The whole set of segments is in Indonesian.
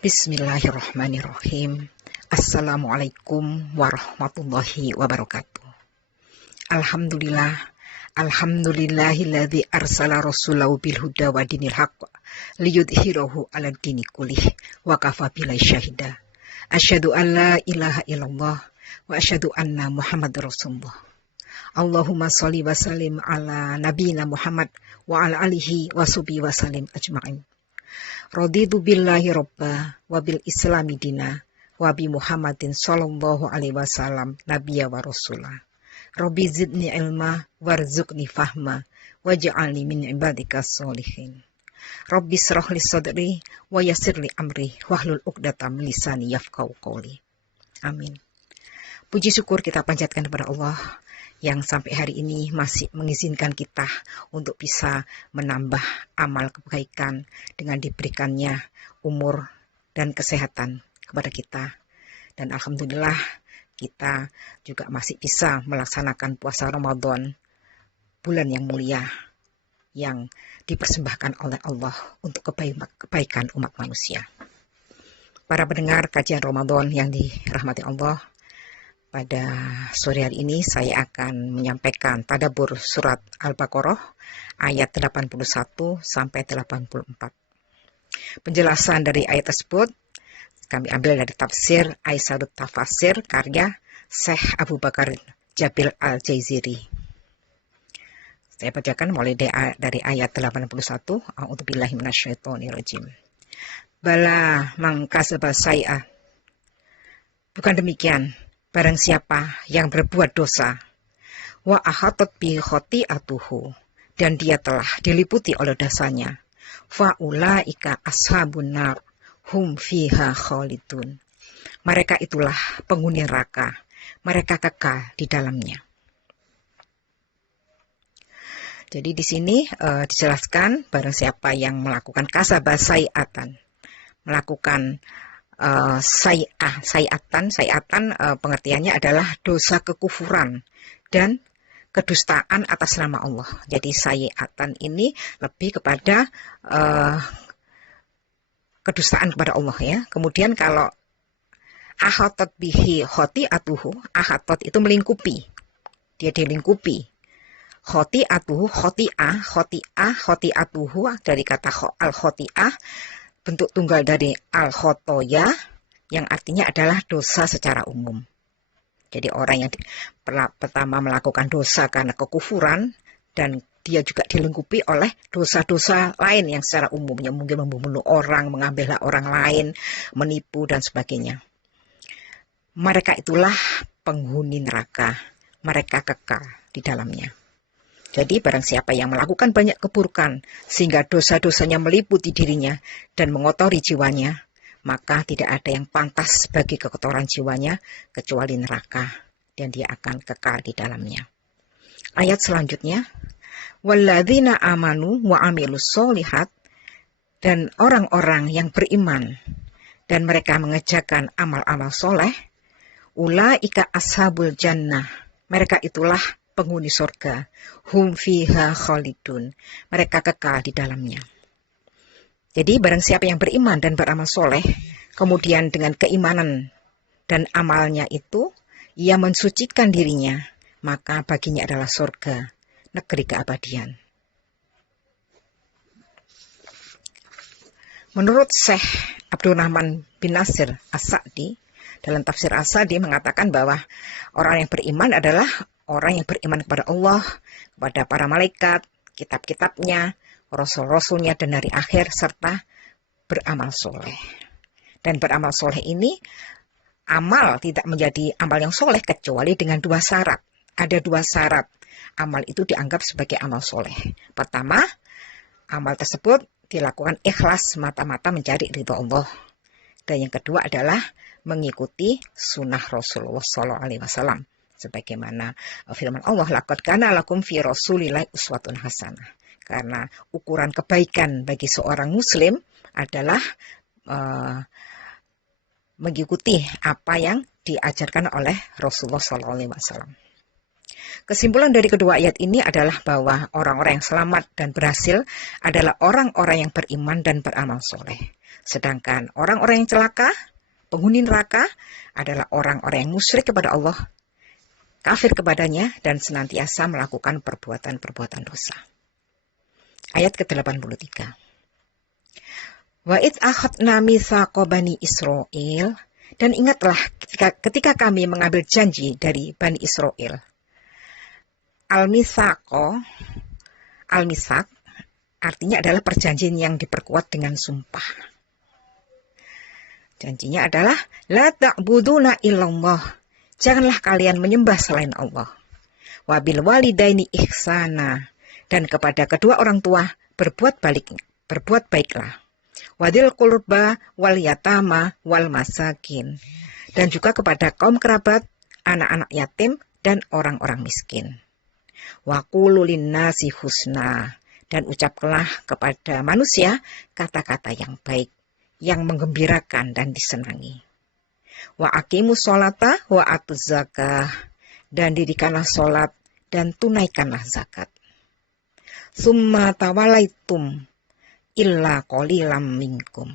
Bismillahirrahmanirrahim. Assalamualaikum warahmatullahi wabarakatuh. Alhamdulillah, alhamdulillahilladzi arsala rasulahu bil huda wa dinil haqq liyudhhirahu 'ala dini kullih wa kafa billahi syahida. Asyhadu an la ilaha illallah wa asyhadu anna Muhammadar Rasulullah. Allahumma shalli wa sallim ala nabiyina Muhammad wa ala alihi wa sahbihi wa sallim ajma'in. Raditu billahi robba wa bil islami dina wa bi Muhammadin sallallahu alaihi wasallam nabiyya wa rasulah. Rabbi zidni ilma warzuqni fahma waj'alni min ibadika sholihin. Rabbi shrah li sadri wa yassir li amri wahlul 'uqdatam min lisani yafqahu qawli. Amin. Puji syukur kita panjatkan kepada Allah yang sampai hari ini masih mengizinkan kita untuk bisa menambah amal kebaikan dengan diberikannya umur dan kesehatan kepada kita. Dan alhamdulillah kita juga masih bisa melaksanakan puasa Ramadan, bulan yang mulia yang dipersembahkan oleh Allah untuk kebaikan umat manusia. Para pendengar kajian Ramadan yang dirahmati Allah, pada sore hari ini saya akan menyampaikan tadabbur surat Al-Baqarah ayat 81 sampai 84. Penjelasan dari ayat tersebut kami ambil dari tafsir Aisyarut Tafasir karya Syekh Abu Bakar Jabil Al-Jaiziri. Saya bacakan mulai dari ayat 81. A'udzubillahi minasyaitonirrajim. Bala mangkasaba sai'ah. Bukan demikian. Barang siapa yang berbuat dosa, wa ahatat bi khoti'atuhu, dan dia telah diliputi oleh dosanya, fa ulaika ashabun nar hum fiha khalidun. Mereka itulah penghuni neraka, mereka kekal di dalamnya. Jadi di sini dijelaskan barang siapa yang melakukan kasabah sai'atan, melakukan sayatan pengertiannya adalah dosa kekufuran dan kedustaan atas nama Allah. Jadi sayatan ini lebih kepada kedustaan kepada Allah ya. Kemudian kalau ahatat bihi khoti'atuhu, ahatat itu melingkupi. Dia dilingkupi. Khoti'atuhu, khoti'atuhu dari kata al-khoti'ah, bentuk tunggal dari al-khotoya yang artinya adalah dosa secara umum. Jadi orang yang pertama melakukan dosa karena kekufuran dan dia juga dilingkupi oleh dosa-dosa lain yang secara umum, yang mungkin membunuh orang, mengambil hak orang lain, menipu dan sebagainya. Mereka itulah penghuni neraka, mereka kekal di dalamnya. Jadi barang siapa yang melakukan banyak keburukan sehingga dosa-dosanya meliputi dirinya dan mengotori jiwanya, maka tidak ada yang pantas bagi kekotoran jiwanya kecuali neraka dan dia akan kekal di dalamnya. Ayat selanjutnya, walladzina amanu wa amilus sholihat, dan orang-orang yang beriman dan mereka mengerjakan amal-amal soleh, ulaika ashabul jannah, mereka itulah penghuni surga, hum fiha khalidun, mereka kekal di dalamnya. Jadi barang siapa yang beriman dan beramal soleh, kemudian dengan keimanan dan amalnya itu, ia mensucikan dirinya, maka baginya adalah surga, negeri keabadian. Menurut Syekh Abdurrahman bin Nasir As-Sa'di, dalam tafsir As-Sa'di mengatakan bahwa orang yang beriman adalah orang yang beriman kepada Allah, kepada para malaikat, kitab-kitabnya, rasul-rasulnya dan hari akhir, serta beramal soleh. Dan beramal soleh ini, amal tidak menjadi amal yang soleh kecuali dengan dua syarat. Ada dua syarat. Amal itu dianggap sebagai amal soleh. Pertama, amal tersebut dilakukan ikhlas mata-mata mencari ridho Allah. Dan yang kedua adalah mengikuti sunnah Rasulullah SAW. Sebagaimana firman Allah, laqad kana lakum fi rasulillahi uswatun hasanah. Karena ukuran kebaikan bagi seorang muslim adalah mengikuti apa yang diajarkan oleh Rasulullah SAW. Kesimpulan dari kedua ayat ini adalah bahwa orang-orang yang selamat dan berhasil adalah orang-orang yang beriman dan beramal soleh. Sedangkan orang-orang yang celaka, penghuni neraka, adalah orang-orang yang musyrik kepada Allah, kafir kepadanya, dan senantiasa melakukan perbuatan-perbuatan dosa. Ayat ke-83. Wa id akhadna mitsaqa bani Israil, dan ingatlah ketika kami mengambil janji dari Bani Israel. Al-mitsaq artinya adalah perjanjian yang diperkuat dengan sumpah. Janjinya adalah la ta'buduna illallah. Janganlah kalian menyembah selain Allah. Wabil walidaini ihsana, dan kepada kedua orang tua berbuat baiklah. Wadil qurba wal yatama wal masakin, dan juga kepada kaum kerabat, anak-anak yatim dan orang-orang miskin. Wa qulu linnasi husna, dan ucapkanlah kepada manusia kata-kata yang baik, yang menggembirakan dan disenangi. Wa aqimus sholata wa atuz zakah, dan dirikanlah sholat dan tunaikanlah zakat. Summa tawalaitum illa qalilam minkum.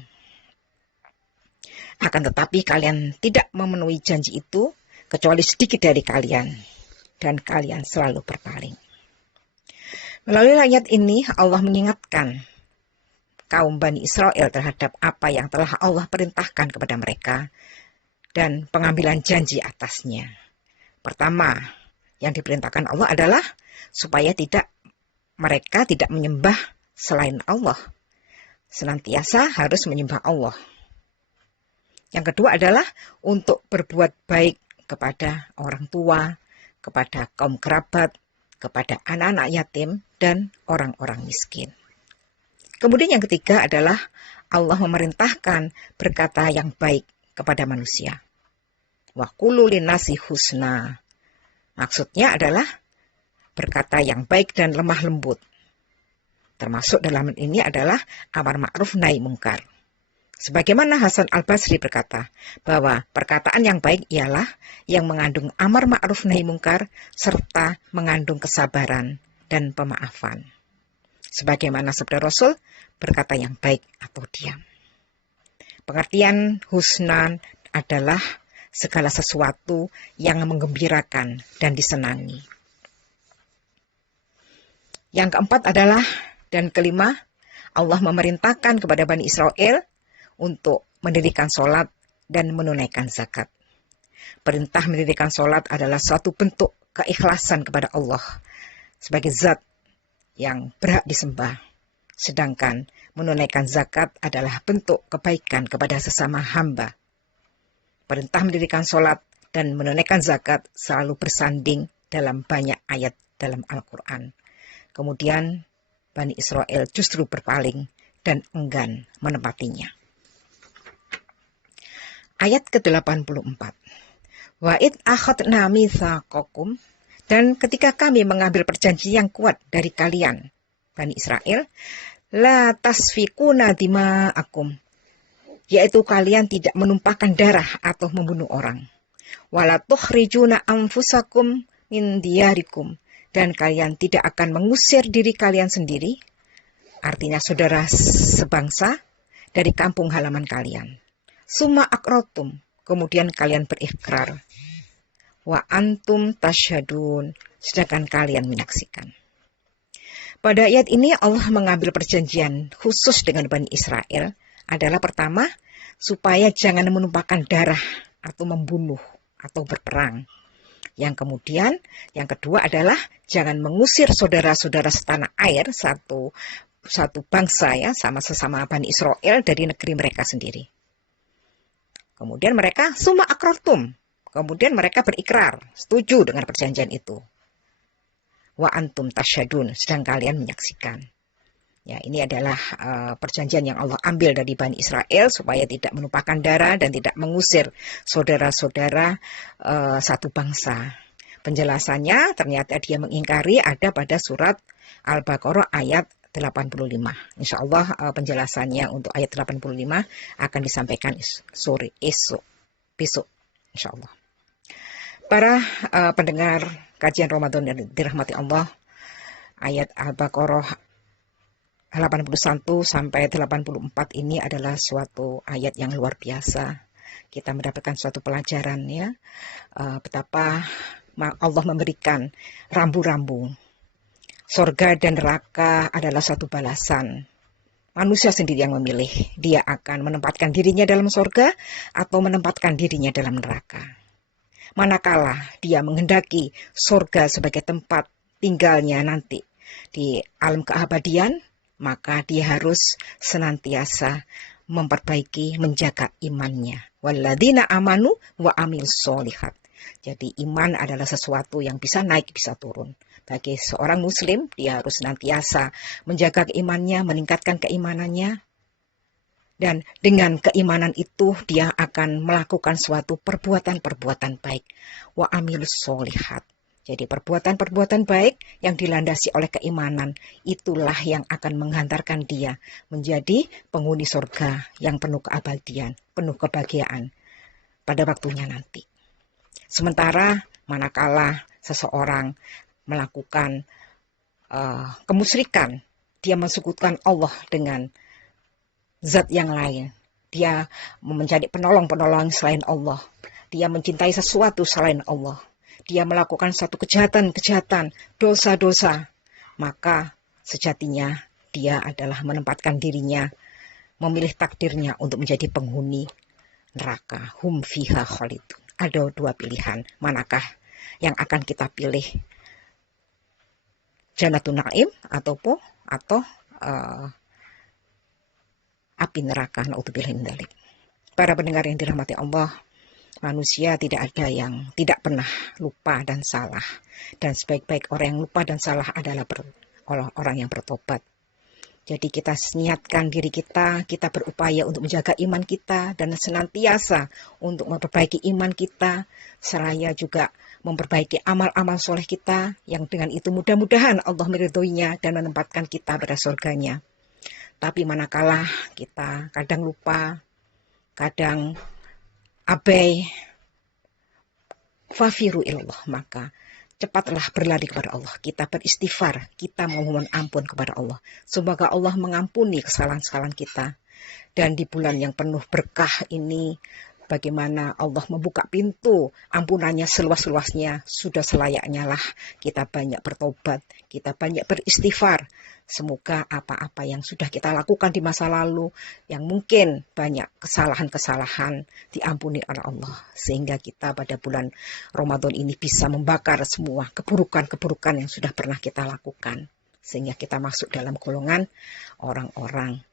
Akan tetapi kalian tidak memenuhi janji itu kecuali sedikit dari kalian, dan kalian selalu berpaling. Melalui ayat ini Allah mengingatkan kaum Bani Israel terhadap apa yang telah Allah perintahkan kepada mereka dan pengambilan janji atasnya. Pertama, yang diperintahkan Allah adalah supaya mereka tidak menyembah selain Allah. Senantiasa harus menyembah Allah. Yang kedua adalah untuk berbuat baik kepada orang tua, kepada kaum kerabat, kepada anak-anak yatim, dan orang-orang miskin. Kemudian yang ketiga adalah Allah memerintahkan berkata yang baik kepada manusia. Wa qulu linnasi husna. Maksudnya adalah berkata yang baik dan lemah lembut. Termasuk dalam ini adalah amar ma'ruf nahi mungkar. Sebagaimana Hasan Al-Basri berkata bahwa perkataan yang baik ialah yang mengandung amar ma'ruf nahi mungkar serta mengandung kesabaran dan pemaafan. Sebagaimana sabda Rasul, berkata yang baik atau diam. Pengertian husnan adalah segala sesuatu yang menggembirakan dan disenangi. Yang keempat adalah, dan kelima, Allah memerintahkan kepada Bani Israel untuk mendirikan sholat dan menunaikan zakat. Perintah mendirikan sholat adalah suatu bentuk keikhlasan kepada Allah sebagai zat yang berhak disembah. Sedangkan menunaikan zakat adalah bentuk kebaikan kepada sesama hamba. Perintah mendirikan sholat dan menunaikan zakat selalu bersanding dalam banyak ayat dalam Al-Quran. Kemudian Bani Israel justru berpaling dan enggan menepatinya. Ayat ke-84. Wa id akhadna mitsaqakum, dan ketika kami mengambil perjanjian yang kuat dari kalian, Bani Israel, la tasfikuna dima'akum, yaitu kalian tidak menumpahkan darah atau membunuh orang. Wala tukhrijuna anfusakum min diyarikum, dan kalian tidak akan mengusir diri kalian sendiri, artinya saudara sebangsa, dari kampung halaman kalian. Summa aqrartum, kemudian kalian berikrar. Wa antum tasyhadun, sedangkan kalian menyaksikan. Pada ayat ini Allah mengambil perjanjian khusus dengan Bani Israel adalah pertama, supaya jangan menumpahkan darah atau membunuh atau berperang. Yang kemudian, yang kedua adalah jangan mengusir saudara-saudara setanah air, satu bangsa ya, sama-sama Bani Israel dari negeri mereka sendiri. Kemudian mereka summa aqrartum, kemudian mereka berikrar, setuju dengan perjanjian itu. Wa antum tasyhadun, sedang kalian menyaksikan. Ya, ini adalah perjanjian yang Allah ambil dari Bani Israel supaya tidak menumpahkan darah dan tidak mengusir saudara-saudara satu bangsa. Penjelasannya ternyata dia mengingkari ada pada surat Al-Baqarah ayat 85. Insya Allah penjelasannya untuk ayat 85 akan disampaikan besok. Insya Allah. Para pendengar kajian Ramadan yang dirahmati Allah, ayat Al-Baqarah 81 sampai 84 ini adalah suatu ayat yang luar biasa. Kita mendapatkan suatu pelajaran ya, betapa Allah memberikan rambu-rambu. Surga dan neraka adalah suatu balasan. Manusia sendiri yang memilih, dia akan menempatkan dirinya dalam surga atau menempatkan dirinya dalam neraka. Manakala dia menghendaki surga sebagai tempat tinggalnya nanti di alam keabadian, maka dia harus senantiasa memperbaiki, menjaga imannya. Walladzina amanu wa amilus sholihat. Jadi iman adalah sesuatu yang bisa naik, bisa turun. Bagi seorang muslim, dia harus senantiasa menjaga keimannya, meningkatkan keimanannya. Dan dengan keimanan itu, dia akan melakukan suatu perbuatan-perbuatan baik. Wa amilus sholihat. Jadi perbuatan-perbuatan baik yang dilandasi oleh keimanan, itulah yang akan menghantarkan dia menjadi penghuni surga yang penuh keabadian, penuh kebahagiaan pada waktunya nanti. Sementara manakala seseorang melakukan kemusyrikan, dia mensekutukan Allah dengan zat yang lain. Dia mencari penolong-penolong selain Allah. Dia mencintai sesuatu selain Allah. Dia melakukan satu kejahatan-kejahatan, dosa-dosa. Maka sejatinya dia adalah menempatkan dirinya, memilih takdirnya untuk menjadi penghuni neraka. Hum fiha khalidun. Ada dua pilihan. Manakah yang akan kita pilih? Jannatun Na'im atau api neraka. Na'udzubillah min dzalik. Para pendengar yang dirahmati Allah, manusia tidak ada yang tidak pernah lupa dan salah. Dan sebaik-baik orang yang lupa dan salah adalah orang yang bertobat. Jadi kita niatkan diri kita berupaya untuk menjaga iman kita dan senantiasa untuk memperbaiki iman kita, seraya juga memperbaiki amal-amal soleh kita, yang dengan itu mudah-mudahan Allah meridhoinya dan menempatkan kita pada surganya. Tapi manakala kita kadang lupa, kadang abai, fafiru ilallah, maka cepatlah berlari kepada Allah. Kita beristighfar, kita memohon ampun kepada Allah. Semoga Allah mengampuni kesalahan-kesalahan kita. Dan di bulan yang penuh berkah ini, bagaimana Allah membuka pintu ampunannya seluas-luasnya, sudah selayaknya lah kita banyak bertobat, kita banyak beristighfar. Semoga apa-apa yang sudah kita lakukan di masa lalu, yang mungkin banyak kesalahan-kesalahan, diampuni oleh Allah. Sehingga kita pada bulan Ramadan ini bisa membakar semua keburukan-keburukan yang sudah pernah kita lakukan. Sehingga kita masuk dalam golongan orang-orang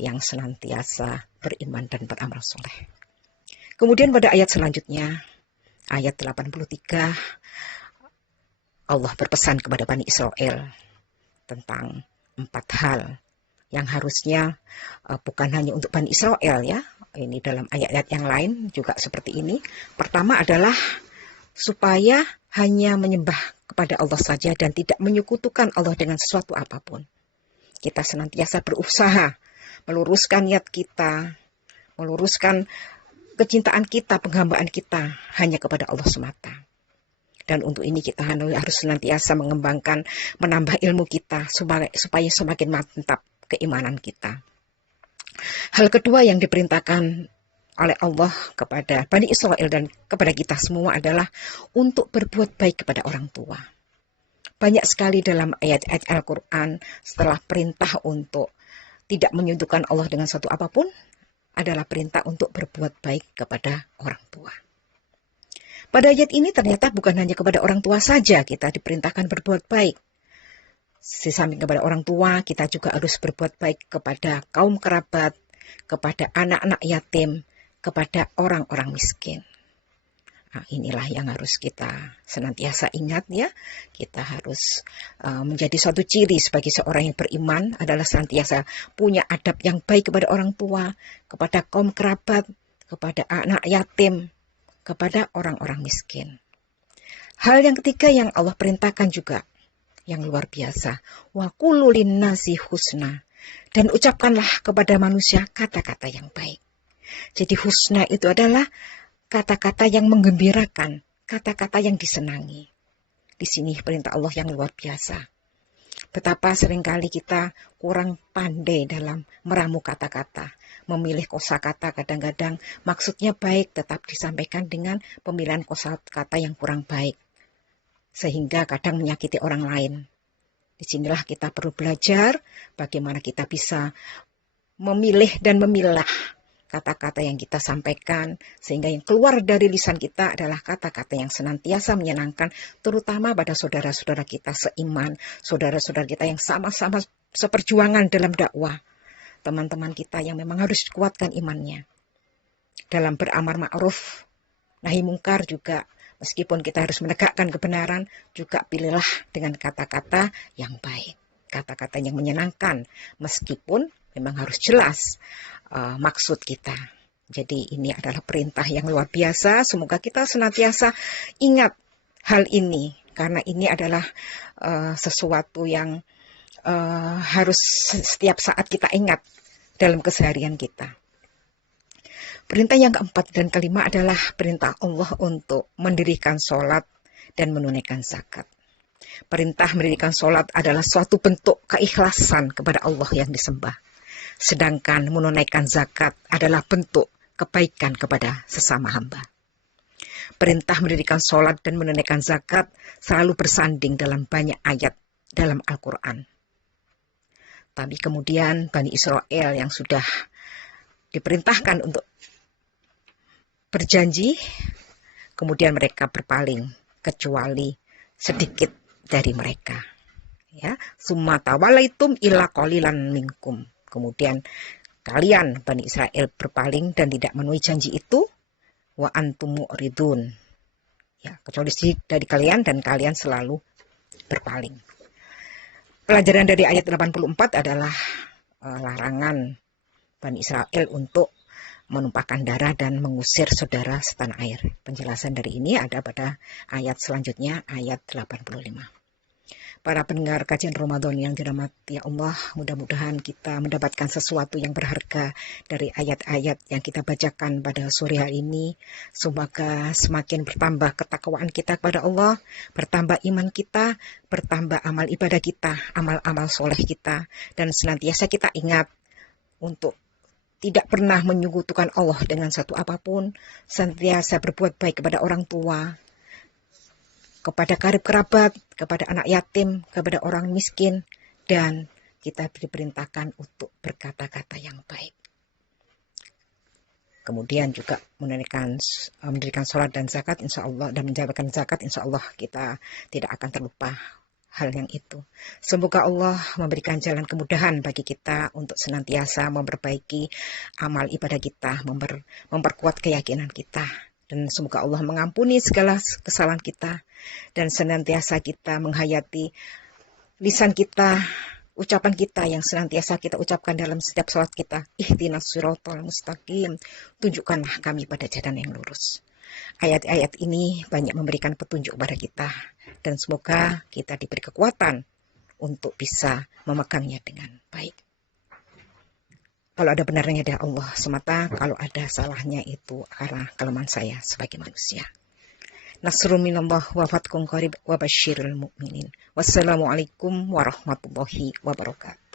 yang senantiasa beriman dan beramal soleh. Kemudian pada ayat selanjutnya, ayat 83, Allah berpesan kepada Bani Israel tentang 4 hal yang harusnya bukan hanya untuk Bani Israel ya. Ini dalam ayat-ayat yang lain juga seperti ini. Pertama adalah supaya hanya menyembah kepada Allah saja dan tidak menyekutukan Allah dengan sesuatu apapun. Kita senantiasa berusaha meluruskan niat kita, meluruskan kecintaan kita, penghambaan kita hanya kepada Allah semata. Dan untuk ini kita harus senantiasa mengembangkan, menambah ilmu kita supaya semakin mantap keimanan kita. Hal kedua yang diperintahkan oleh Allah kepada Bani Israel dan kepada kita semua adalah untuk berbuat baik kepada orang tua. Banyak sekali dalam ayat-ayat Al-Quran setelah perintah untuk tidak menyentuhkan Allah dengan satu apapun, adalah perintah untuk berbuat baik kepada orang tua. Pada ayat ini ternyata bukan hanya kepada orang tua saja kita diperintahkan berbuat baik. Di samping kepada orang tua, kita juga harus berbuat baik kepada kaum kerabat, kepada anak-anak yatim, kepada orang-orang miskin. Nah, inilah yang harus kita senantiasa ingat ya. Kita harus menjadi suatu ciri sebagai seorang yang beriman adalah senantiasa punya adab yang baik kepada orang tua, kepada kaum kerabat, kepada anak yatim, kepada orang-orang miskin. Hal yang ketiga yang Allah perintahkan juga yang luar biasa. Wa qulu linnasi husna. Dan ucapkanlah kepada manusia kata-kata yang baik. Jadi husna itu adalah kata-kata yang menggembirakan, kata-kata yang disenangi. Di sini perintah Allah yang luar biasa. Betapa seringkali kita kurang pandai dalam meramu kata-kata. Memilih kosakata kadang-kadang maksudnya baik tetap disampaikan dengan pemilihan kosakata yang kurang baik. Sehingga kadang menyakiti orang lain. Disinilah kita perlu belajar bagaimana kita bisa memilih dan memilah kata-kata yang kita sampaikan, sehingga yang keluar dari lisan kita adalah kata-kata yang senantiasa menyenangkan, terutama pada saudara-saudara kita seiman, saudara-saudara kita yang sama-sama seperjuangan dalam dakwah, teman-teman kita yang memang harus dikuatkan imannya. Dalam beramar ma'ruf, nahi mungkar juga, meskipun kita harus menegakkan kebenaran, juga pilihlah dengan kata-kata yang baik, kata-kata yang menyenangkan, meskipun memang harus jelas maksud kita. Jadi ini adalah perintah yang luar biasa. Semoga kita senantiasa ingat hal ini, karena ini adalah sesuatu yang harus setiap saat kita ingat dalam keseharian kita. Perintah yang keempat dan kelima adalah perintah Allah untuk mendirikan sholat dan menunaikan zakat. Perintah mendirikan sholat adalah suatu bentuk keikhlasan kepada Allah yang disembah. Sedangkan menunaikan zakat adalah bentuk kebaikan kepada sesama hamba. Perintah mendirikan sholat dan menunaikan zakat selalu bersanding dalam banyak ayat dalam Al-Quran. Tapi kemudian Bani Israel yang sudah diperintahkan untuk berjanji, kemudian mereka berpaling kecuali sedikit dari mereka. Ya, summa tawalaitum illa qalilan minkum. Kemudian kalian Bani Israel berpaling dan tidak memenuhi janji itu, wa antum mu'ridun. Ya, kecuali dari kalian dan kalian selalu berpaling. Pelajaran dari ayat 84 adalah larangan Bani Israel untuk menumpahkan darah dan mengusir saudara setanah air. Penjelasan dari ini ada pada ayat selanjutnya, ayat 85. Para pendengar kajian Ramadan yang dirahmati Allah, mudah-mudahan kita mendapatkan sesuatu yang berharga dari ayat-ayat yang kita bacakan pada sore hari ini. Semoga semakin bertambah ketakwaan kita kepada Allah, bertambah iman kita, bertambah amal ibadah kita, amal-amal soleh kita, dan senantiasa kita ingat untuk tidak pernah menyekutukan Allah dengan satu apapun, senantiasa berbuat baik kepada orang tua, kepada karib kerabat, kepada anak yatim, kepada orang miskin, dan kita diperintahkan untuk berkata-kata yang baik. Kemudian juga mendirikan sholat dan zakat, insya Allah, dan menjalankan zakat, insya Allah kita tidak akan terlupa hal yang itu. Semoga Allah memberikan jalan kemudahan bagi kita untuk senantiasa memperbaiki amal ibadah kita, memperkuat keyakinan kita. Dan semoga Allah mengampuni segala kesalahan kita dan senantiasa kita menghayati lisan kita, ucapan kita yang senantiasa kita ucapkan dalam setiap salat kita. Ihdinas siratal mustaqim, tunjukkanlah kami pada jalan yang lurus. Ayat-ayat ini banyak memberikan petunjuk kepada kita dan semoga kita diberi kekuatan untuk bisa memegangnya dengan baik. Kalau ada benarnya dari Allah semata, kalau ada salahnya itu karena kelemahan saya sebagai manusia. Nasrun minallah wa fathun qarib wa basyiril mu'minin. Wassalamualaikum warahmatullahi wabarakatuh.